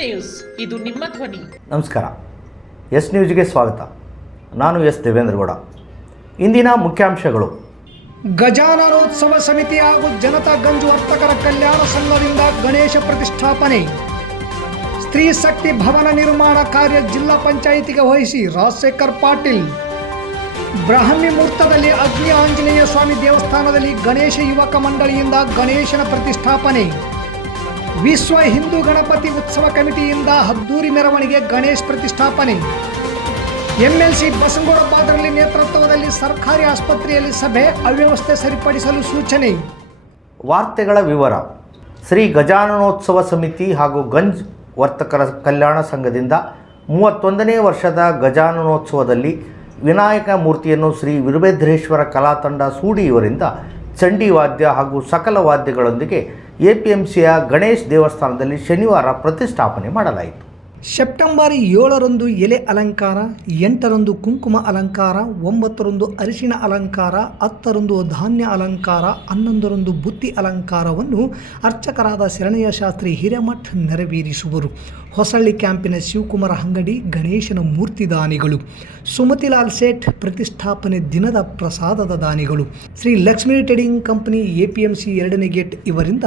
News, ಇದು ನಿಮ್ಮ ಧ್ವನಿ. ನಮಸ್ಕಾರ. ಎಸ್ ನ್ಯೂಸ್ಗೆ ಸ್ವಾಗತ. ನಾನು ಎಸ್ ದೇವೇಂದ್ರಗೌಡ. ಇಂದಿನ ಮುಖ್ಯಾಂಶಗಳು. ಗಜಾನನೋತ್ಸವ ಸಮಿತಿ ಹಾಗೂ ಜನತಾ ಗಂಜು ವರ್ತಕರ ಕಲ್ಯಾಣ ಸಂಘದಿಂದ ಗಣೇಶ ಪ್ರತಿಷ್ಠಾಪನೆ. ಸ್ತ್ರೀ ಶಕ್ತಿ ಭವನ ನಿರ್ಮಾಣ ಕಾರ್ಯ ಜಿಲ್ಲಾ ಪಂಚಾಯಿತಿಗೆ ವಹಿಸಿ ರಾಜಶೇಖರ್ ಪಾಟೀಲ್. ಬ್ರಾಹ್ಮಿ ಮುಹೂರ್ತದಲ್ಲಿ ಅಗ್ನಿ ಆಂಜನೇಯ ಸ್ವಾಮಿ ದೇವಸ್ಥಾನದಲ್ಲಿ ಗಣೇಶ ಯುವಕ ಮಂಡಳಿಯಿಂದ ಗಣೇಶನ ಪ್ರತಿಷ್ಠಾಪನೆ. ವಿಶ್ವ ಹಿಂದೂ ಗಣಪತಿ ಉತ್ಸವ ಕಮಿಟಿಯಿಂದ ಅದ್ದೂರಿ ಮೆರವಣಿಗೆ ಗಣೇಶ್ ಪ್ರತಿಷ್ಠಾಪನೆ. ಎಂಎಲ್ಸಿ ಬಸನಗೌಡ ಬಾದರಳ್ಳಿ ನೇತೃತ್ವದಲ್ಲಿ ಸರ್ಕಾರಿ ಆಸ್ಪತ್ರೆಯಲ್ಲಿ ಸಭೆ, ಅವ್ಯವಸ್ಥೆ ಸರಿಪಡಿಸಲು ಸೂಚನೆ. ವಾರ್ತೆಗಳ ವಿವರ. ಶ್ರೀ ಗಜಾನನೋತ್ಸವ ಸಮಿತಿ ಹಾಗೂ ಗಂಜ್ ವರ್ತಕರ ಕಲ್ಯಾಣ ಸಂಘದಿಂದ 31ನೇ ವರ್ಷದ ಗಜಾನನೋತ್ಸವದಲ್ಲಿ ವಿನಾಯಕ ಮೂರ್ತಿಯನ್ನು ಶ್ರೀ ವೀರಭದ್ರೇಶ್ವರ ಕಲಾತಂಡ ಸೂಡಿ ಇವರಿಂದ ಚಂಡಿ ವಾದ್ಯ ಹಾಗೂ ಸಕಲ ವಾದ್ಯಗಳೊಂದಿಗೆ ಎಪಿಎಂಸಿಯ ಗಣೇಶ್ ದೇವಸ್ಥಾನದಲ್ಲಿ ಶನಿವಾರ ಪ್ರತಿಷ್ಠಾಪನೆ ಮಾಡಲಾಯಿತು. ಸೆಪ್ಟೆಂಬರ್ 7ರಂದು ಎಲೆ ಅಲಂಕಾರ, 8ರಂದು ಕುಂಕುಮ ಅಲಂಕಾರ, 9ರಂದು ಅರಿಶಿಣ ಅಲಂಕಾರ, 10ರಂದು ಧಾನ್ಯ ಅಲಂಕಾರ, 11ರಂದು ಬುತ್ತಿ ಅಲಂಕಾರವನ್ನು ಅರ್ಚಕರಾದ ಶರಣಯ್ಯ ಶಾಸ್ತ್ರಿ ಹಿರೇಮಠ್ ನೆರವೇರಿಸುವರು. ಹೊಸಳ್ಳಿ ಕ್ಯಾಂಪಿನ ಶಿವಕುಮಾರ ಅಂಗಡಿ ಗಣೇಶನ ಮೂರ್ತಿ ದಾನಿಗಳು. ಸುಮತಿಲಾಲ್ ಸೇಠ್ ಪ್ರತಿಷ್ಠಾಪನೆ ದಿನದ ಪ್ರಸಾದದ ದಾನಿಗಳು. Shri Lakshmi trading company APMC 2ನೇ ಗೇಟ್ ಇವರಿಂದ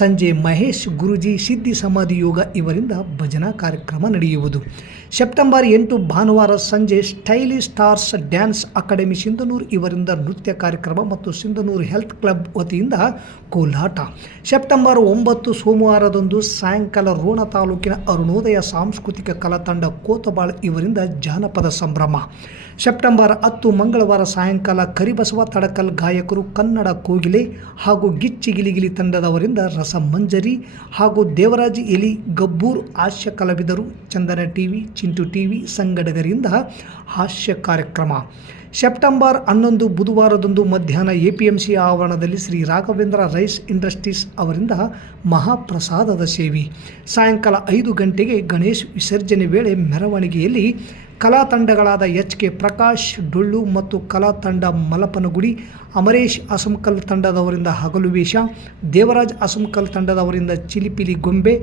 ಸಂಜೆ ಮಹೇಶ್ ಗುರುಜಿ ಸಿದ್ಧಿ ಸಮಾಧಿ ಯೋಗ ಇವರಿಂದ ಭಜನಾ ಕಾರ್ಯಕ್ರಮ ನಡೆಯುವುದು. ಸೆಪ್ಟೆಂಬರ್ 8 ಭಾನುವಾರ ಸಂಜೆ ಸ್ಟೈಲಿ ಸ್ಟಾರ್ಸ್ ಡ್ಯಾನ್ಸ್ ಅಕಾಡೆಮಿ ಸಿಂಧನೂರು ಇವರಿಂದ ನೃತ್ಯ ಕಾರ್ಯಕ್ರಮ ಮತ್ತು ಸಿಂಧನೂರು ಹೆಲ್ತ್ ಕ್ಲಬ್ ವತಿಯಿಂದ ಕೋಲಾಟ. ಸೆಪ್ಟೆಂಬರ್ 9 ಸೋಮವಾರದಂದು ಸಾಯಂಕಾಲ ರೋಣ ತಾಲೂಕಿನ ಅರುಣೋದಯ ಸಾಂಸ್ಕೃತಿಕ ಕಲಾತಂಡ ಕೋತಬಾಳ್ ಇವರಿಂದ ಜಾನಪದ ಸಂಭ್ರಮ. ಸೆಪ್ಟೆಂಬರ್ 10 ಮಂಗಳವಾರ ಸಾಯಂಕಾಲ ಕರಿಬಸವ ತಡಕಲ್ ಗಾಯಕರು ಕನ್ನಡ ಕೋಗಿಲೆ ಹಾಗೂ ಗಿಚ್ಚಿ ಗಿಲಿಗಿಲಿ ತಂಡದವರಿಂದ ರಸಮಂಜರಿ ಹಾಗೂ ದೇವರಾಜ್ ಎಲಿ ಗಬ್ಬೂರ್ ಹಾಸ್ಯ ಕಲಾವಿದರು, ಚಂದನ ಟಿವಿ, ಚಿಂಟು ಟಿವಿ ಸಂಗಡಗರಿಂದ ಹಾಸ್ಯ ಕಾರ್ಯಕ್ರಮ. ಸೆಪ್ಟೆಂಬರ್ 11 ಬುಧವಾರದಂದು ಮಧ್ಯಾಹ್ನ ಎಪಿಎಂಸಿ ಆವರಣದಲ್ಲಿ ಶ್ರೀ ರಾಘವೇಂದ್ರ ರೈಸ್ ಇಂಡಸ್ಟ್ರೀಸ್ ಅವರಿಂದ ಮಹಾಪ್ರಸಾದದ ಸೇವೆ. ಸಾಯಂಕಾಲ 5 ಗಂಟೆಗೆ ಗಣೇಶ್ ವಿಸರ್ಜನೆ ವೇಳೆ ಮೆರವಣಿಗೆಯಲ್ಲಿ ಕಲಾ ತಂಡಗಳಾದ ಎಚ್.ಕೆ. ಪ್ರಕಾಶ್ ಡೊಳ್ಳು ಮತ್ತು ಕಲಾ ತಂಡ ಮಲಪನಗುಡಿ, ಅಮರೇಶ್ ಅಸಂಕಲ್ ತಂಡದವರಿಂದ ಹಗಲು ವೇಷ, ದೇವರಾಜ್ ಅಸಂಕಲ್ ತಂಡದವರಿಂದ ಚಿಲಿಪಿಲಿ ಗೊಂಬೆ,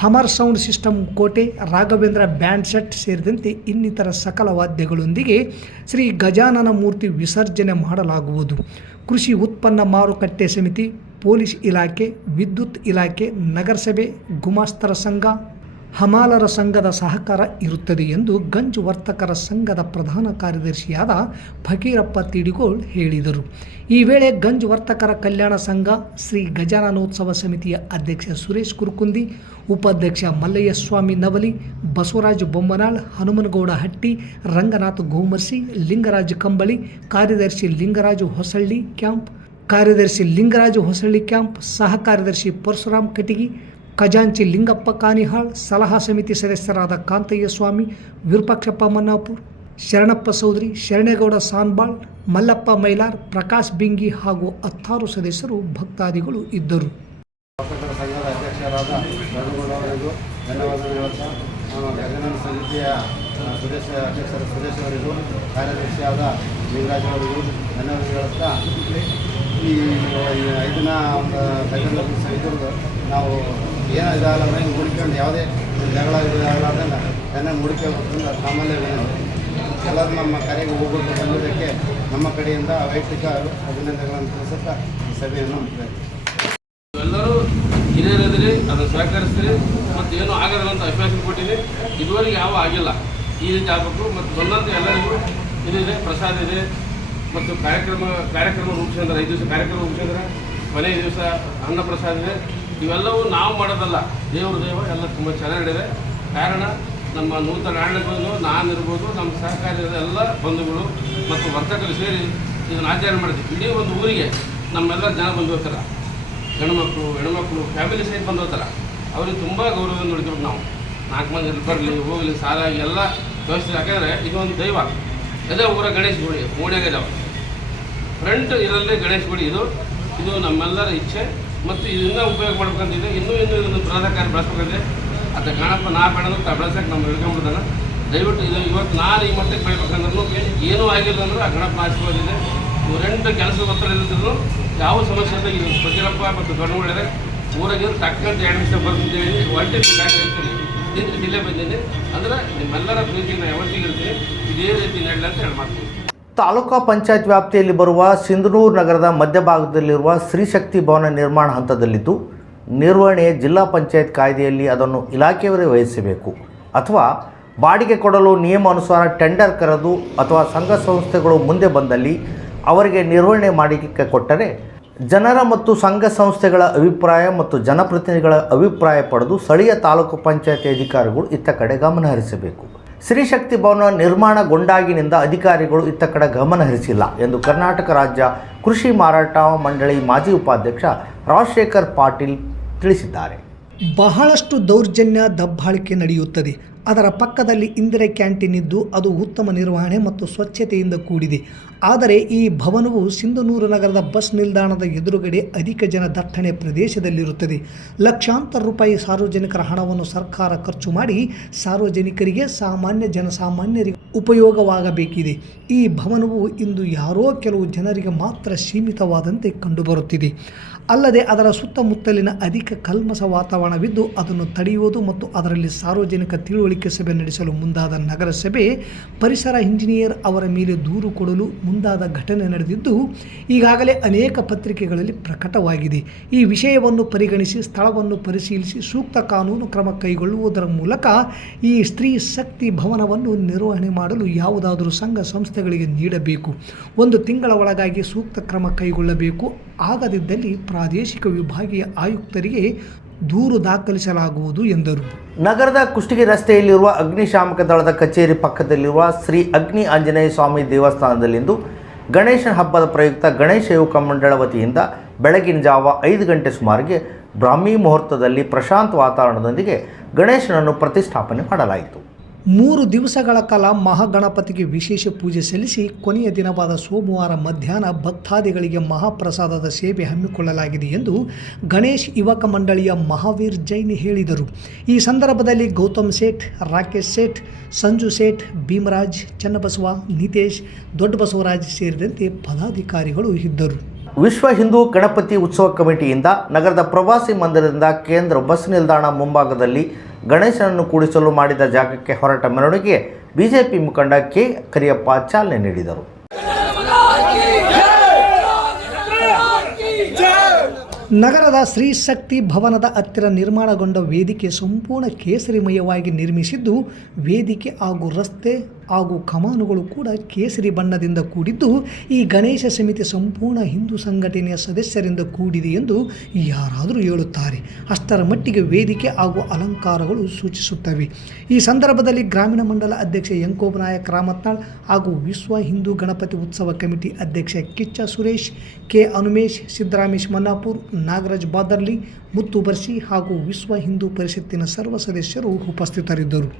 ಹಮರ್ ಸೌಂಡ್ ಸಿಸ್ಟಮ್ ಕೋಟೆ, ರಾಘವೇಂದ್ರ ಬ್ಯಾಂಡ್ ಸೆಟ್ ಸೇರಿದಂತೆ ಇನ್ನಿತರ ಸಕಲ ವಾದ್ಯಗಳೊಂದಿಗೆ ಶ್ರೀ ಗಜಾನನ ಮೂರ್ತಿ ವಿಸರ್ಜನೆ ಮಾಡಲಾಗುವುದು. ಕೃಷಿ ಉತ್ಪನ್ನ ಮಾರುಕಟ್ಟೆ ಸಮಿತಿ, ಪೊಲೀಸ್ ಇಲಾಖೆ, ವಿದ್ಯುತ್ ಇಲಾಖೆ, ನಗರಸಭೆ, ಗುಮಾಸ್ತರ ಸಂಘ, ಹಮಾಲರ ಸಂಘದ ಸಹಕಾರ ಇರುತ್ತದೆ ಎಂದು ಗಂಜ್ ವರ್ತಕರ ಸಂಘದ ಪ್ರಧಾನ ಕಾರ್ಯದರ್ಶಿಯಾದ ಫಕೀರಪ್ಪ ತಿಡಿಗೋಳ್ ಹೇಳಿದರು. ಈ ವೇಳೆ ಗಂಜ್ ವರ್ತಕರ ಕಲ್ಯಾಣ ಸಂಘ ಶ್ರೀ ಗಜಾನನೋತ್ಸವ ಸಮಿತಿಯ ಅಧ್ಯಕ್ಷ ಸುರೇಶ್ ಕುರುಕುಂದಿ, ಉಪಾಧ್ಯಕ್ಷ ಮಲ್ಲಯ್ಯಸ್ವಾಮಿ ನವಲಿ, ಬಸವರಾಜ್ ಬೊಮ್ಮನಾಳ್, ಹನುಮನಗೌಡ ಹಟ್ಟಿ, ರಂಗನಾಥ್ ಗೋಮರ್ಸಿ, ಲಿಂಗರಾಜ್ ಕಂಬಳಿ, ಕಾರ್ಯದರ್ಶಿ ಲಿಂಗರಾಜು ಹೊಸಳ್ಳಿ ಕ್ಯಾಂಪ್, ಸಹ ಕಾರ್ಯದರ್ಶಿ ಪರಶುರಾಮ್ ಕಟಿಗಿ, ಖಜಾಂಚಿ ಲಿಂಗಪ್ಪ ಕಾನಿಹಾಳ್, ಸಲಹಾ ಸಮಿತಿ ಸದಸ್ಯರಾದ ಕಾಂತಯ್ಯ ಸ್ವಾಮಿ, ವಿರೂಪಾಕ್ಷಪ್ಪ ಮನ್ನಾಪುರ್, ಶರಣಪ್ಪ ಚೌಧರಿ, ಶರಣೇಗೌಡ ಸಾನ್ಬಾಳ್, ಮಲ್ಲಪ್ಪ ಮೈಲಾರ್, ಪ್ರಕಾಶ್ ಬಿಂಗಿ ಹಾಗೂ 16 ಸದಸ್ಯರು ಭಕ್ತಾದಿಗಳು ಇದ್ದರು. ಸಂಘದ ಅಧ್ಯಕ್ಷರಾದ ರಘುಗೌಡವರಿಗೂ ಧನ್ಯವಾದಗಳು ಹೇಳುತ್ತಾ, ಗಜಾನನ ಸಮಿತಿಯ ಸುರೇಶ್ ಅವರಿಗೂ ಕಾರ್ಯದರ್ಶಿಯಾದ ಲಿಂಗರಾಜ್ ಅವರಿಗೂ ಧನ್ಯವಾದಗಳು ಹೇಳುತ್ತಾ, ಈ 5 ದಿನ ಒಂದು ಗಜಾನನ ಸಮಿತಿಯವ್ರದ್ದು ನಾವು ಏನೋ ಇದಾಗಲ್ಲ ಮುಡ್ಕೊಂಡು ಯಾವುದೇ ಜಗಳ ಇದಾಗಲಾರ್ದಂಗೆ ಚೆನ್ನಾಗಿ ಮುಡ್ಕೋಬೇಕಂದ್ರೆ ಸಾಮಾನ್ಯ ಎಲ್ಲರೂ ನಮ್ಮ ಕರೆಗೆ ಹೋಗೋದು ಬಂದಿದ್ದಕ್ಕೆ ನಮ್ಮ ಕಡೆಯಿಂದ ವೈಯಕ್ತಿಕ ಅಭಿನಂದನೆಗಳನ್ನು ತಿಳಿಸುತ್ತಾ ಈ ಸಭೆಯನ್ನು ಎಲ್ಲರೂ ಹಿರಿಯರಿದ್ರಿ, ಅದನ್ನು ಸಹಕರಿಸ್ತೀರಿ ಮತ್ತು ಏನೂ ಆಗೋದಿಲ್ಲ ಅಂತ ಅಭ್ಯಾಸ ಕೊಟ್ಟಿದೆ. ಇದುವರೆಗೆ ಯಾವ ಆಗಿಲ್ಲ, ಈ ರೀತಿ ಆಗಬೇಕು. ಮತ್ತು ಬಂದಂಥ ಎಲ್ಲರಿಗೂ ಇದಿದೆ, ಪ್ರಸಾದ ಇದೆ ಮತ್ತು ಕಾರ್ಯಕ್ರಮ ರೂಪಿಸಿದ್ರೆ 5 ದಿವಸ ಕಾರ್ಯಕ್ರಮ ರೂಪಿಸಿದ್ರೆ ಕೊನೆಯ ದಿವಸ ಅನ್ನ ಪ್ರಸಾದ ಇದೆ. ಇವೆಲ್ಲವೂ ನಾವು ಮಾಡೋದಲ್ಲ, ದೇವ ಎಲ್ಲ ತುಂಬ ಚೆನ್ನಾಗಿ ನಡೆದಿದೆ. ಕಾರಣ ನಮ್ಮ ನೂತನ ಆಡಳಿತಗಳು, ನಾನಿರ್ಬೋದು, ನಮ್ಮ ಸಹಕಾರಿಯಾದ ಎಲ್ಲ ಬಂಧುಗಳು ಮತ್ತು ವರ್ತಕರು ಸೇರಿ ಇದನ್ನು ಆಚರಣೆ ಮಾಡಿದ್ವಿ. ಇಡೀ ಒಂದು ಊರಿಗೆ ನಮ್ಮೆಲ್ಲ ಜನ ಬಂದು ಹೋಗ್ತಾರೆ, ಗಂಡುಮಕ್ಕಳು ಹೆಣ್ಮಕ್ಳು ಫ್ಯಾಮಿಲಿ ಸಹಿತ ಬಂದು ಹೋಗ್ತಾರೆ. ಅವ್ರಿಗೆ ತುಂಬ ಗೌರವದಿಂದ ನೋಡ್ತೀವಿ ನಾವು. 4 ಮಂದಿ ಬರಲಿ ಹೋಗಲಿ ಸಾಲಾಗಿ ಎಲ್ಲ ವ್ಯವಸ್ಥೆ. ಯಾಕೆಂದರೆ ಇದೊಂದು ದೈವ. ಅದೇ ಊರ ಗಣೇಶ ಗುಡಿ ಓಣ್ಯಾಗ ಇದಾವೆ. ಫ್ರಂಟ್ ಇರಲ್ಲೇ ಗಣೇಶ ಗುಡಿ ಇದು ನಮ್ಮೆಲ್ಲರ ಇಚ್ಛೆ ಮತ್ತು ಇದನ್ನ ಉಪಯೋಗ ಮಾಡ್ಬೇಕಂತಿದೆ. ಇನ್ನೂ ಇದನ್ನು ಬೃಹದಾಕಾರಿ ಬಳಸ್ಬೇಕಂದ್ರೆ ಅದು ಗಣಪ ನಾ ಬೇಡಂದ್ರೆ ಬೆಳೆಸೋಕೆ ನಮ್ಮ ಹಿಡ್ಕೊಂಡ್ಬಿಡ್ತಾನೆ. ದಯವಿಟ್ಟು ಇದು ಇವತ್ತು ನಾನು ಈ ಮಟ್ಟಕ್ಕೆ ಬೆಳಿಬೇಕಂದ್ರೂ ಏನೂ ಆಗಿಲ್ಲ ಅಂದ್ರೆ ಆ ಗಣಪನ ಆಶೀರ್ವಾದ ಇದೆ. ಇವರೆಂಟು ಕೆಲಸದ ಒತ್ತಡ ಇದ್ರೂ ಯಾವ ಸಮಸ್ಯೆ ಇಲ್ಲ. ಇದು ಫಕೀರಪ್ಪ ಮತ್ತು ಗಂಡುಗಳಿದೆ ಊರಾಗಿದ್ದು ಟಕ್ಕಂತ 2 ನಿಮಿಷ ಬರ್ತಿದ್ದೇವೆ. ಒಂಟೆ ಬೇಕಾಗಿ ಹೇಳ್ತೀವಿ. ಇಲ್ಲೇ ಬಂದಿದ್ದೀನಿ. ಅಂದ್ರೆ ನಿಮ್ಮೆಲ್ಲರ ಪ್ರೀತಿಗೆ ನಾನು ಯಾವತ್ತಿಗೆ ಇರ್ತೀನಿ. ಇದೇ ರೀತಿ ನಡಲಿ ಅಂತ ಹೇಳಿ ಮಾಡ್ತೀನಿ. ತಾಲೂಕಾ ಪಂಚಾಯತ್ ವ್ಯಾಪ್ತಿಯಲ್ಲಿ ಬರುವ ಸಿಂಧನೂರು ನಗರದ ಮಧ್ಯಭಾಗದಲ್ಲಿರುವ ಸ್ತ್ರೀಶಕ್ತಿ ಭವನ ನಿರ್ಮಾಣ ಹಂತದಲ್ಲಿದ್ದು, ನಿರ್ವಹಣೆ ಜಿಲ್ಲಾ ಪಂಚಾಯತ್ ಕಾಯ್ದೆಯಲ್ಲಿ ಅದನ್ನು ಇಲಾಖೆಯವರೇ ವಹಿಸಬೇಕು ಅಥವಾ ಬಾಡಿಗೆ ಕೊಡಲು ನಿಯಮಾನುಸಾರ ಟೆಂಡರ್ ಕರೆದು ಅಥವಾ ಸಂಘ ಸಂಸ್ಥೆಗಳು ಮುಂದೆ ಬಂದಲ್ಲಿ ಅವರಿಗೆ ನಿರ್ವಹಣೆ ಮಾಡಲಿಕ್ಕೆ ಕೊಟ್ಟರೆ ಜನರ ಮತ್ತು ಸಂಘ ಸಂಸ್ಥೆಗಳ ಅಭಿಪ್ರಾಯ ಮತ್ತು ಜನಪ್ರತಿನಿಧಿಗಳ ಅಭಿಪ್ರಾಯ ಪಡೆದು ಸ್ಥಳೀಯ ತಾಲೂಕು ಪಂಚಾಯತಿ ಅಧಿಕಾರಿಗಳು ಇತ್ತ ಕಡೆ ಗಮನ ಹರಿಸಬೇಕು. ಸ್ತ್ರೀಶಕ್ತಿ ಭವನ ನಿರ್ಮಾಣಗೊಂಡಾಗಿನಿಂದ ಅಧಿಕಾರಿಗಳು ಇತ್ತ ಕಡೆ ಗಮನ ಹರಿಸಿಲ್ಲ ಎಂದು ಕರ್ನಾಟಕ ರಾಜ್ಯ ಕೃಷಿ ಮಾರಾಟ ಮಂಡಳಿ ಮಾಜಿ ಉಪಾಧ್ಯಕ್ಷ ರಾಜಶೇಖರ್ ಪಾಟೀಲ್ ತಿಳಿಸಿದ್ದಾರೆ. ಬಹಳಷ್ಟು ದೌರ್ಜನ್ಯ ದಬ್ಬಾಳಿಕೆ ನಡೆಯುತ್ತದೆ. ಅದರ ಪಕ್ಕದಲ್ಲಿ ಇಂದಿರಾ ಕ್ಯಾಂಟೀನ್ ಇದ್ದು ಅದು ಉತ್ತಮ ನಿರ್ವಹಣೆ ಮತ್ತು ಸ್ವಚ್ಛತೆಯಿಂದ ಕೂಡಿದೆ. ಆದರೆ ಈ ಭವನವು ಸಿಂಧನೂರು ನಗರದ ಬಸ್ ನಿಲ್ದಾಣದ ಎದುರುಗಡೆ ಅಧಿಕ ಜನ ದಟ್ಟಣೆ ಪ್ರದೇಶದಲ್ಲಿರುತ್ತದೆ. ಲಕ್ಷಾಂತರ ರೂಪಾಯಿ ಸಾರ್ವಜನಿಕರ ಹಣವನ್ನು ಸರ್ಕಾರ ಖರ್ಚು ಮಾಡಿ ಸಾರ್ವಜನಿಕರಿಗೆ ಜನಸಾಮಾನ್ಯರಿಗೆ ಉಪಯೋಗವಾಗಬೇಕಿದೆ. ಈ ಭವನವು ಇಂದು ಯಾರೋ ಕೆಲವು ಜನರಿಗೆ ಮಾತ್ರ ಸೀಮಿತವಾದಂತೆ ಕಂಡುಬರುತ್ತಿದೆ. ಅಲ್ಲದೆ ಅದರ ಸುತ್ತಮುತ್ತಲಿನ ಅಧಿಕ ಕಲ್ಮಶ ವಾತಾವರಣವಿದ್ದು ಅದನ್ನು ತಡೆಯುವುದು ಮತ್ತು ಅದರಲ್ಲಿ ಸಾರ್ವಜನಿಕ ತಿಳುವಳಿಕೆ ಸಭೆ ನಡೆಸಲು ಮುಂದಾದ ನಗರಸಭೆ ಪರಿಸರ ಇಂಜಿನಿಯರ್ ಅವರ ಮೇಲೆ ದೂರು ಕೊಡಲು ಮುಂದಾದ ಘಟನೆ ನಡೆದಿದ್ದು ಈಗಾಗಲೇ ಅನೇಕ ಪತ್ರಿಕೆಗಳಲ್ಲಿ ಪ್ರಕಟವಾಗಿದೆ. ಈ ವಿಷಯವನ್ನು ಪರಿಗಣಿಸಿ ಸ್ಥಳವನ್ನು ಪರಿಶೀಲಿಸಿ ಸೂಕ್ತ ಕಾನೂನು ಕ್ರಮ ಕೈಗೊಳ್ಳುವುದರ ಮೂಲಕ ಈ ಸ್ತ್ರೀ ಶಕ್ತಿ ಭವನವನ್ನು ನಿರ್ವಹಣೆ ಮಾಡಲು ಯಾವುದಾದರೂ ಸಂಘ ಸಂಸ್ಥೆಗಳಿಗೆ ನೀಡಬೇಕು. 1 ತಿಂಗಳ ಒಳಗಾಗಿ ಸೂಕ್ತ ಕ್ರಮ ಕೈಗೊಳ್ಳಬೇಕು. ಆಗದಿದ್ದಲ್ಲಿ ಪ್ರಾದೇಶಿಕ ವಿಭಾಗೀಯ ಆಯುಕ್ತರಿಗೆ ದೂರು ದಾಖಲಿಸಲಾಗುವುದು ಎಂದರು. ನಗರದ ಕುಷ್ಟಗಿ ರಸ್ತೆಯಲ್ಲಿರುವ ಅಗ್ನಿಶಾಮಕ ದಳದ ಕಚೇರಿ ಪಕ್ಕದಲ್ಲಿರುವ ಶ್ರೀ ಅಗ್ನಿ ಆಂಜನೇಯ ಸ್ವಾಮಿ ದೇವಸ್ಥಾನದಲ್ಲಿಂದು ಗಣೇಶ ಹಬ್ಬದ ಪ್ರಯುಕ್ತ ಗಣೇಶ ಯುವಕ ಮಂಡಳ ವತಿಯಿಂದ ಬೆಳಗಿನ ಜಾವ 5 ಗಂಟೆ ಸುಮಾರಿಗೆ ಬ್ರಾಹ್ಮಿ ಮುಹೂರ್ತದಲ್ಲಿ ಪ್ರಶಾಂತ ವಾತಾವರಣದೊಂದಿಗೆ ಗಣೇಶನನ್ನು ಪ್ರತಿಷ್ಠಾಪನೆ ಮಾಡಲಾಯಿತು. 3 ದಿವಸಗಳ ಕಾಲ ಮಹಾಗಣಪತಿಗೆ ವಿಶೇಷ ಪೂಜೆ ಸಲ್ಲಿಸಿ ಕೊನೆಯ ದಿನವಾದ ಸೋಮವಾರ ಮಧ್ಯಾಹ್ನ ಭಕ್ತಾದಿಗಳಿಗೆ ಮಹಾಪ್ರಸಾದದ ಸೇವೆ ಹಮ್ಮಿಕೊಳ್ಳಲಾಗಿದೆ ಎಂದು ಗಣೇಶ್ ಯುವಕ ಮಂಡಳಿಯ ಮಹಾವೀರ್ ಜೈನ್ ಹೇಳಿದರು. ಈ ಸಂದರ್ಭದಲ್ಲಿ ಗೌತಮ್ ಸೇಠ್, ರಾಕೇಶ್ ಸೇಠ್, ಸಂಜು ಸೇಠ್, ಭೀಮರಾಜ್, ಚನ್ನಬಸವ, ನಿತೇಶ್, ದೊಡ್ಡ ಬಸವರಾಜ್ ಸೇರಿದಂತೆ ಪದಾಧಿಕಾರಿಗಳು ಇದ್ದರು. ವಿಶ್ವ ಹಿಂದೂ ಗಣಪತಿ ಉತ್ಸವ ಕಮಿಟಿಯಿಂದ ನಗರದ ಪ್ರವಾಸಿ ಮಂದಿರದಿಂದ ಕೇಂದ್ರ ಬಸ್ ನಿಲ್ದಾಣ ಮುಂಭಾಗದಲ್ಲಿ ಗಣೇಶನನ್ನು ಕೂಡಿಸಲು ಮಾಡಿದ ಜಾಗಕ್ಕೆ ಹೊರಟ ಮೆರವಣಿಗೆಗೆ ಬಿಜೆಪಿ ಮುಖಂಡ ಕೆ ಕರಿಯಪ್ಪ ಚಾಲನೆ ನೀಡಿದರು. ನಗರದ ಶ್ರೀ ಶಕ್ತಿ ಭವನದ ಹತ್ತಿರ ನಿರ್ಮಾಣಗೊಂಡ ವೇದಿಕೆ ಸಂಪೂರ್ಣ ಕೇಸರಿಮಯವಾಗಿ ನಿರ್ಮಿಸಿದ್ದು, ವೇದಿಕೆ ಹಾಗೂ ರಸ್ತೆ ಹಾಗೂ ಕಮಾನುಗಳು ಕೂಡ ಕೇಸರಿ ಬಣ್ಣದಿಂದ ಕೂಡಿದ್ದು, ಈ ಗಣೇಶ ಸಮಿತಿ ಸಂಪೂರ್ಣ ಹಿಂದೂ ಸಂಘಟನೆಯ ಸದಸ್ಯರಿಂದ ಕೂಡಿದೆ ಎಂದು ಯಾರಾದರೂ ಹೇಳುತ್ತಾರೆ. ಅಷ್ಟರ ಮಟ್ಟಿಗೆ ವೇದಿಕೆ ಹಾಗೂ ಅಲಂಕಾರಗಳು ಸೂಚಿಸುತ್ತವೆ. ಈ ಸಂದರ್ಭದಲ್ಲಿ ಗ್ರಾಮೀಣ ಮಂಡಲ ಅಧ್ಯಕ್ಷ ಯಂಕೋಬ ನಾಯಕ್ ರಾಮತ್ನಾಳ್ ಹಾಗೂ ವಿಶ್ವ ಹಿಂದೂ ಗಣಪತಿ ಉತ್ಸವ ಕಮಿಟಿ ಅಧ್ಯಕ್ಷ ಕಿಚ್ಚ ಸುರೇಶ್, ಕೆ ಅನುಮೇಶ್, ಸಿದ್ದರಾಮೇಶ್ ಮನ್ನಾಪುರ್, ನಾಗರಾಜ್ ಬಾದರ್ಲಿ, ಮುತ್ತು ಬರ್ಸಿ ಹಾಗೂ ವಿಶ್ವ ಹಿಂದೂ ಪರಿಷತ್ತಿನ ಸರ್ವ ಸದಸ್ಯರು ಉಪಸ್ಥಿತರಿದ್ದರು.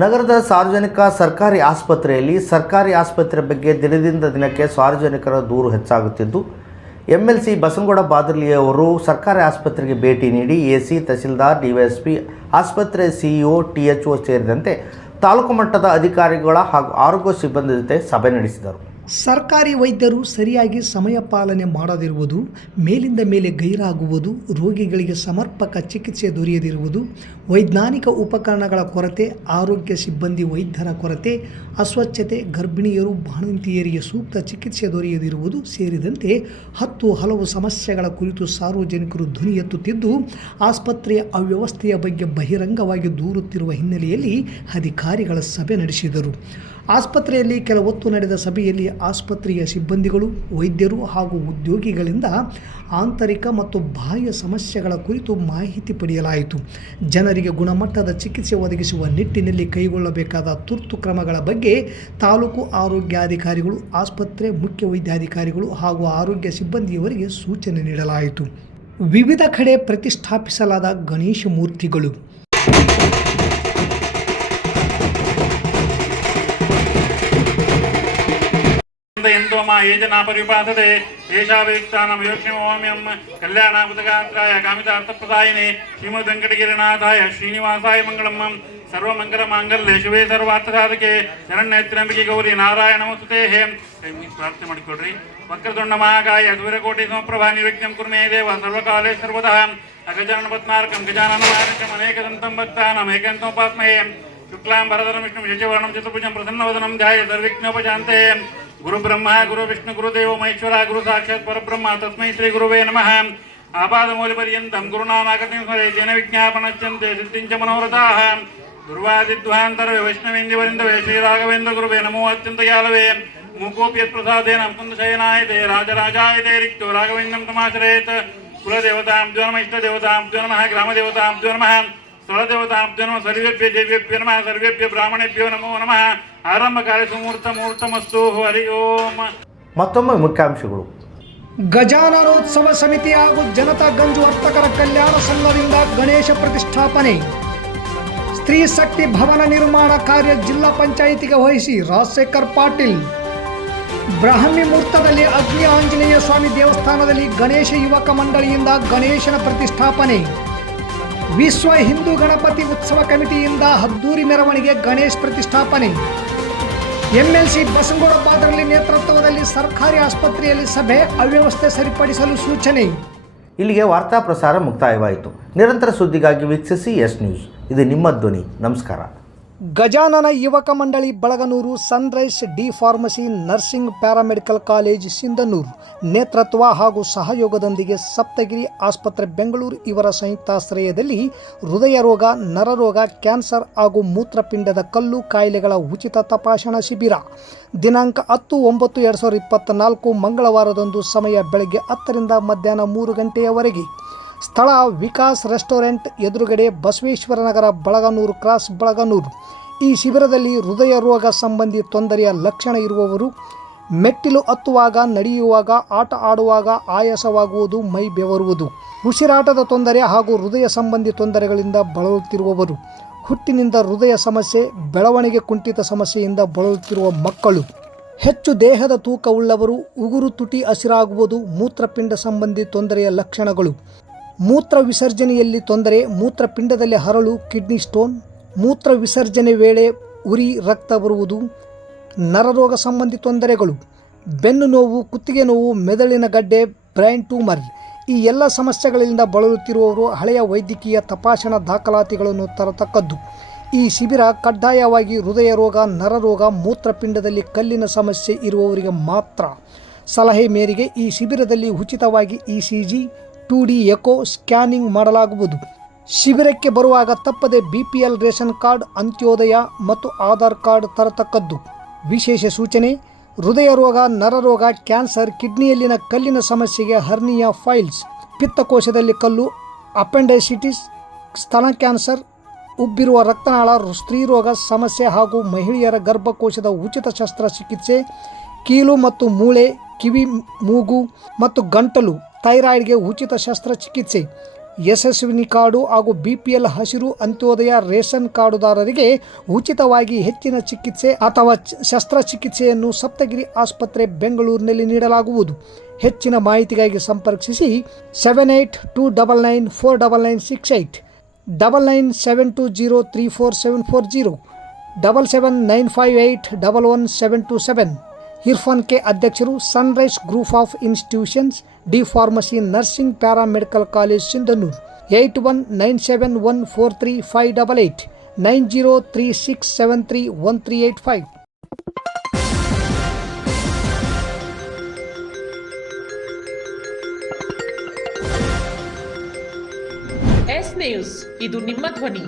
ನಗರದ ಸಾರ್ವಜನಿಕ ಸರ್ಕಾರಿ ಆಸ್ಪತ್ರೆಯಲ್ಲಿ ಸರ್ಕಾರಿ ಆಸ್ಪತ್ರೆ ಬಗ್ಗೆ ದಿನದಿಂದ ದಿನಕ್ಕೆ ಸಾರ್ವಜನಿಕರ ದೂರು ಹೆಚ್ಚಾಗುತ್ತಿದ್ದು, MLC ಬಸನಗೌಡ ಬಾದರ್ಲಿಯವರು ಸರ್ಕಾರಿ ಆಸ್ಪತ್ರೆಗೆ ಭೇಟಿ ನೀಡಿ AC, ತಹಸೀಲ್ದಾರ್, DYSP, ಆಸ್ಪತ್ರೆ CEO, THO ಸೇರಿದಂತೆ ತಾಲೂಕು ಮಟ್ಟದ ಅಧಿಕಾರಿಗಳ ಹಾಗೂ ಆರೋಗ್ಯ ಸಿಬ್ಬಂದಿ ಜೊತೆ ಸಭೆ ನಡೆಸಿದರು. ಸರ್ಕಾರಿ ವೈದ್ಯರು ಸರಿಯಾಗಿ ಸಮಯ ಪಾಲನೆ ಮಾಡದಿರುವುದು, ಮೇಲಿಂದ ಮೇಲೆ ಗೈರಾಗುವುದು, ರೋಗಿಗಳಿಗೆ ಸಮರ್ಪಕ ಚಿಕಿತ್ಸೆ ದೊರೆಯದಿರುವುದು, ವೈಜ್ಞಾನಿಕ ಉಪಕರಣಗಳ ಕೊರತೆ, ಆರೋಗ್ಯ ಸಿಬ್ಬಂದಿ ವೈದ್ಯರ ಕೊರತೆ, ಅಸ್ವಚ್ಛತೆ, ಗರ್ಭಿಣಿಯರು ಬಾಣಂತಿಯರಿಗೆ ಸೂಕ್ತ ಚಿಕಿತ್ಸೆ ದೊರೆಯದಿರುವುದು ಸೇರಿದಂತೆ ಹಲವು ಸಮಸ್ಯೆಗಳ ಕುರಿತು ಸಾರ್ವಜನಿಕರು ಧ್ವನಿ ಎತ್ತುತ್ತಿದ್ದು, ಆಸ್ಪತ್ರೆಯ ಅವ್ಯವಸ್ಥೆಯ ಬಗ್ಗೆ ಬಹಿರಂಗವಾಗಿ ದೂರುತ್ತಿರುವ ಹಿನ್ನೆಲೆಯಲ್ಲಿ ಅಧಿಕಾರಿಗಳ ಸಭೆ ನಡೆಸಿದರು. ಆಸ್ಪತ್ರೆಯಲ್ಲಿ ಕೆಲ ಹೊತ್ತು ನಡೆದ ಸಭೆಯಲ್ಲಿ ಆಸ್ಪತ್ರೆಯ ಸಿಬ್ಬಂದಿಗಳು, ವೈದ್ಯರು ಹಾಗೂ ಉದ್ಯೋಗಿಗಳಿಂದ ಆಂತರಿಕ ಮತ್ತು ಬಾಹ್ಯ ಸಮಸ್ಯೆಗಳ ಕುರಿತು ಮಾಹಿತಿ ಪಡೆಯಲಾಯಿತು. ಜನರಿಗೆ ಗುಣಮಟ್ಟದ ಚಿಕಿತ್ಸೆ ಒದಗಿಸುವ ನಿಟ್ಟಿನಲ್ಲಿ ಕೈಗೊಳ್ಳಬೇಕಾದ ತುರ್ತು ಕ್ರಮಗಳ ಬಗ್ಗೆ ತಾಲೂಕು ಆರೋಗ್ಯಾಧಿಕಾರಿಗಳು, ಆಸ್ಪತ್ರೆ ಮುಖ್ಯ ವೈದ್ಯಾಧಿಕಾರಿಗಳು ಹಾಗೂ ಆರೋಗ್ಯ ಸಿಬ್ಬಂದಿಯವರಿಗೆ ಸೂಚನೆ ನೀಡಲಾಯಿತು. ವಿವಿಧ ಕಡೆ ಪ್ರತಿಷ್ಠಾಪಿಸಲಾದ ಗಣೇಶ ಮೂರ್ತಿಗಳು ಏಜನಾ ಪರಿಪಾಸತೆ ಏಷಾವೇಕ್ತಾನಂ ಯೋಕ್ಷ್ಯಮೋಮ್ಯಂ ಕಲ್ಯಾಣಾಬುಧಗಾತ್ರಾಯ ಕಾಮಿತಾರ್ಥಪ್ರದಾಯಿನೇ ಶ್ರೀಮದ್ ವೆಂಕಟಗಿರಿನಾಥಾಯ ಶ್ರೀನಿವಾಸಾಯ ಮಂಗಳಂ. ಸರ್ವಮಂಗಲ ಮಾಂಗಲ್ಯ ಶಿವೇ ಸರ್ವಾರ್ಥ ಸಾಧಕೆ ಶರಣ್ಯ ತ್ರ್ಯಂಬಕೆ ಗೌರಿ ನಾರಾಯಣ ನಮಸ್ತುತೇ. ಪ್ರಾರ್ಥನೆ ಮಾಡಿಕೊಡ್ರಿ. ವಕ್ರತುಂಡ ಮಹಾಕಾಯ ಸೂರ್ಯಕೋಟಿ ಸಮಪ್ರಭಾ ನಿರ್ವಿಘ್ನಂ ಕುರು ಮೇ ದೇವ ಸರ್ವಕಾಲೇ ಸರ್ವದಾ ಅಗಜಾನನ ಪದ್ಮಾರ್ಕಂ ಗಜಾನನ ಮಾರ್ಕಂ ಅನೇಕದಂತಂ ಭಕ್ತಾನಾಂ ಏಕಂತೋಪಾಸ್ಮಯೇ ಶುಕ್ಲಾಂ ಭರಧರಂ ವಿಷ್ಣುಂ ಶಶಿವರ್ಣಂ ಚತುರ್ಭುಜಂ ಪ್ರಸನ್ನವದನಂ ಧ್ಯಾಯೇ ಸರ್ವವಿಘ್ನೋಪಶಾಂತಯೇ ಗುರು ಬ್ರಹ್ಮ ಗುರು ವಿಷ್ಣು ಗುರುದೇವೋ ಮಹೇಶ್ವರ ಗುರು ಸಾಕ್ಷಾತ್ ಪರಬ್ರಹ್ಮ ತಸ್ಮೈ ಶ್ರೀ ಗುರುವೇ ನಮಃ ಆಪಾದಮೂಲಪರ್ಯಂತಂ ಗುರುನಾಮಾಕೃತಿಂ ಸ್ಮರೇತೇನ ವಿಜ್ಞಾಪನಚ್ಚಂತೆ ಸಿದ್ಧಿಂಚ ಮನೋರಥಾಃ ದುರ್ವಾದಿಧ್ವಾಂತರ ವೈಷ್ಣವೇಂದ್ಯವರಿಂದವೇ ಶ್ರೀರಾಘವೇಂದ್ರ ಗುರುವೇ ನಮೋ ಅತ್ಯಂತಯಾಲವೇ ಮೂಕೋಪ್ಯತ್ಪ್ರಸಾದೇನ ಮುಕುಂದಶಯನಾಯತೆ ರಾಜರಾಜಾಯತೆ ರಿಕ್ತೋ ರಾಘವೇಂದ್ರಂ ತಮಾಶ್ರಯೇತ್ ಕುಲದೇವತಾಭ್ಯೋ ನಮಃ ಇಷ್ಟದೇವತಾಭ್ಯೋ ನಮಃ ಗ್ರಾಮದೇವತಾಭ್ಯೋ ನಮಃ ಸ್ಥಳದೇವತಾಭ್ಯೋ ನಮಃ ಸರ್ವೇಭ್ಯ ದೇವ್ಯೇಭ್ಯೋ ನಮಃ ಸರ್ವೇಭ್ಯ ಬ್ರಾಹ್ಮಣೇಭ್ಯೋ ನಮೋ ನಮಃ ಆರಂಭ ಕಾರ್ಯ ಮುಹೂರ್ತಮಸ್ತು ಹರಿ ಓಂ. ಮತ್ತೊಮ್ಮೆ ಮುಖ್ಯಾಂಶಗಳು. ಗಜಾನನೋತ್ಸವ ಸಮಿತಿ ಹಾಗೂ ಜನತಾ ಗಂಜು ವರ್ತಕರ ಕಲ್ಯಾಣ ಸಂಘದಿಂದ ಗಣೇಶ ಪ್ರತಿಷ್ಠಾಪನೆ. ಸ್ತ್ರೀ ಶಕ್ತಿ ಭವನ ನಿರ್ಮಾಣ ಕಾರ್ಯ ಜಿಲ್ಲಾ ಪಂಚಾಯಿತಿಗೆ ವಹಿಸಿ ರಾಜಶೇಖರ್ ಪಾಟೀಲ್. ಬ್ರಾಹ್ಮಿ ಮುಹೂರ್ತದಲ್ಲಿ ಅಗ್ನಿ ಆಂಜನೇಯ ಸ್ವಾಮಿ ದೇವಸ್ಥಾನದಲ್ಲಿ ಗಣೇಶ ಯುವಕ ಮಂಡಳಿಯಿಂದ ಗಣೇಶನ ಪ್ರತಿಷ್ಠಾಪನೆ. ವಿಶ್ವ ಹಿಂದೂ ಗಣಪತಿ ಉತ್ಸವ ಕಮಿಟಿಯಿಂದ ಹದ್ದೂರಿ ಮೆರವಣಿಗೆ ಗಣೇಶ್ ಪ್ರತಿಷ್ಠಾಪನೆ. ಎಂಎಲ್ಸಿ ಬಸನಗೌಡ ಬಾದರ್ಲಿ ನೇತೃತ್ವದಲ್ಲಿ ಸರ್ಕಾರಿ ಆಸ್ಪತ್ರೆಯಲ್ಲಿ ಸಭೆ, ಅವ್ಯವಸ್ಥೆ ಸರಿಪಡಿಸಲು ಸೂಚನೆ. ಇಲ್ಲಿಗೆ ವಾರ್ತಾ ಪ್ರಸಾರ ಮುಕ್ತಾಯವಾಯಿತು. ನಿರಂತರ ಸುದ್ದಿಗಾಗಿ ವೀಕ್ಷಿಸಿ ಎಸ್ ನ್ಯೂಸ್. ಇದು ನಿಮ್ಮ ಧ್ವನಿ. ನಮಸ್ಕಾರ. ಗಜಾನನ ಯುವಕ ಮಂಡಳಿ Balaganur, sunrise D pharmacy nursing paramedical college Sindhanur ನೇತೃತ್ವ ಹಾಗೂ ಸಹಯೋಗದೊಂದಿಗೆ ಸಪ್ತಗಿರಿ ಆಸ್ಪತ್ರೆ ಬೆಂಗಳೂರು ಇವರ ಸಂಯುಕ್ತಾಶ್ರಯದಲ್ಲಿ ಹೃದಯ ರೋಗ, ನರರೋಗ, ಕ್ಯಾನ್ಸರ್ ಹಾಗೂ ಮೂತ್ರಪಿಂಡದ ಕಲ್ಲು ಕಾಯಿಲೆಗಳ ಉಚಿತ ತಪಾಸಣಾ ಶಿಬಿರ ದಿನಾಂಕ 10/9/2024 ಮಂಗಳವಾರದಂದು. ಸಮಯ ಬೆಳಗ್ಗೆ 10ರಿಂದ ಮಧ್ಯಾಹ್ನ 3 ಗಂಟೆಯವರೆಗೆ. ಸ್ಥಳ ವಿಕಾಸ್ ರೆಸ್ಟೋರೆಂಟ್ ಎದುರುಗಡೆ, ಬಸವೇಶ್ವರ ನಗರ, ಬಳಗನೂರು ಕ್ರಾಸ್, ಬಳಗನೂರು. ಈ ಶಿಬಿರದಲ್ಲಿ ಹೃದಯ ರೋಗ ಸಂಬಂಧಿ ತೊಂದರೆಯ ಲಕ್ಷಣ ಇರುವವರು, ಮೆಟ್ಟಿಲು ಹತ್ತುವಾಗ, ನಡೆಯುವಾಗ, ಆಟ ಆಡುವಾಗ ಆಯಾಸವಾಗುವುದು, ಮೈ ಬೆವರುವುದು, ಉಸಿರಾಟದ ತೊಂದರೆ ಹಾಗೂ ಹೃದಯ ಸಂಬಂಧಿ ತೊಂದರೆಗಳಿಂದ ಬಳಲುತ್ತಿರುವವರು, ಹುಟ್ಟಿನಿಂದ ಹೃದಯ ಸಮಸ್ಯೆ, ಬೆಳವಣಿಗೆ ಕುಂಠಿತ ಸಮಸ್ಯೆಯಿಂದ ಬಳಲುತ್ತಿರುವ ಮಕ್ಕಳು, ಹೆಚ್ಚು ದೇಹದ ತೂಕವುಳ್ಳವರು, ಉಗುರು ತುಟಿ ಹಸಿರಾಗುವುದು, ಮೂತ್ರಪಿಂಡ ಸಂಬಂಧಿ ತೊಂದರೆಯ ಲಕ್ಷಣಗಳು, ಮೂತ್ರ ವಿಸರ್ಜನೆಯಲ್ಲಿ ತೊಂದರೆ, ಮೂತ್ರಪಿಂಡದಲ್ಲಿ ಹರಳು, ಕಿಡ್ನಿ ಸ್ಟೋನ್, ಮೂತ್ರ ವಿಸರ್ಜನೆ ವೇಳೆ ಉರಿ, ರಕ್ತ ಬರುವುದು, ನರರೋಗ ಸಂಬಂಧಿ ತೊಂದರೆಗಳು, ಬೆನ್ನು ನೋವು, ಕುತ್ತಿಗೆ ನೋವು, ಮೆದುಳಿನ ಗಡ್ಡೆ, ಬ್ರೈನ್ ಟ್ಯೂಮರ್. ಈ ಎಲ್ಲ ಸಮಸ್ಯೆಗಳಿಂದ ಬಳಲುತ್ತಿರುವವರು ಹಳೆಯ ವೈದ್ಯಕೀಯ ತಪಾಸಣಾ ದಾಖಲಾತಿಗಳನ್ನು ತರತಕ್ಕದ್ದು. ಈ ಶಿಬಿರ ಕಡ್ಡಾಯವಾಗಿ ಹೃದಯ ರೋಗ, ನರರೋಗ, ಮೂತ್ರಪಿಂಡದಲ್ಲಿ ಕಲ್ಲಿನ ಸಮಸ್ಯೆ ಇರುವವರಿಗೆ ಮಾತ್ರ. ಸಲಹೆ ಮೇರೆಗೆ ಈ ಶಿಬಿರದಲ್ಲಿ ಉಚಿತವಾಗಿ ECG, 2D ಎಕೋ ಸ್ಕ್ಯಾನಿಂಗ್ ಮಾಡಲಾಗುವುದು. ಶಿಬಿರಕ್ಕೆ ಬರುವಾಗ ತಪ್ಪದೆ BPL ರೇಷನ್ ಕಾರ್ಡ್, ಅಂತ್ಯೋದಯ ಮತ್ತು ಆಧಾರ್ ಕಾರ್ಡ್ ತರತಕ್ಕದ್ದು. ವಿಶೇಷ ಸೂಚನೆ: ಹೃದಯ ರೋಗ, ನರರೋಗ, ಕ್ಯಾನ್ಸರ್, ಕಿಡ್ನಿಯಲ್ಲಿನ ಕಲ್ಲಿನ ಸಮಸ್ಯೆಗೆ ಹರ್ನಿಯಾ ಫೈಲ್ಸ್, ಪಿತ್ತಕೋಶದಲ್ಲಿ ಕಲ್ಲು, ಅಪೆಂಡೈಸಿಟಿಸ್, ಸ್ತನ ಕ್ಯಾನ್ಸರ್, ಉಬ್ಬಿರುವ ರಕ್ತನಾಳ, ಸ್ತ್ರೀರೋಗ ಸಮಸ್ಯೆ ಹಾಗೂ ಮಹಿಳೆಯರ ಗರ್ಭಕೋಶದ ಉಚಿತ ಶಸ್ತ್ರಚಿಕಿತ್ಸೆ, ಕೀಲು ಮತ್ತು ಮೂಳೆ, ಕಿವಿ, ಮೂಗು ಮತ್ತು ಗಂಟಲು, ಥೈರಾಯ್ಡ್ಗೆ ಉಚಿತ ಶಸ್ತ್ರಚಿಕಿತ್ಸೆ, ಯಶಸ್ವಿನಿ ಕಾರ್ಡು ಹಾಗೂ BPL ಹಸಿರು ಅಂತ್ಯೋದಯ ರೇಷನ್ ಕಾರ್ಡುದಾರರಿಗೆ ಉಚಿತವಾಗಿ ಹೆಚ್ಚಿನ ಚಿಕಿತ್ಸೆ ಅಥವಾ ಶಸ್ತ್ರಚಿಕಿತ್ಸೆಯನ್ನು ಸಪ್ತಗಿರಿ ಆಸ್ಪತ್ರೆ ಬೆಂಗಳೂರಿನಲ್ಲಿ ನೀಡಲಾಗುವುದು. ಹೆಚ್ಚಿನ ಮಾಹಿತಿಗಾಗಿ ಸಂಪರ್ಕಿಸಿ 7829949968, 9972034740, 77958111727. ಇರ್ಫಾನ್ ಕೆ ಅಧ್ಯಕ್ಷರು, sunrise group of institutions, D pharmacy nursing paramedical college Sindhanur. 8197143588, 9036731385. S news. ಇದು ನಿಮ್ಮ ಧ್ವನಿ.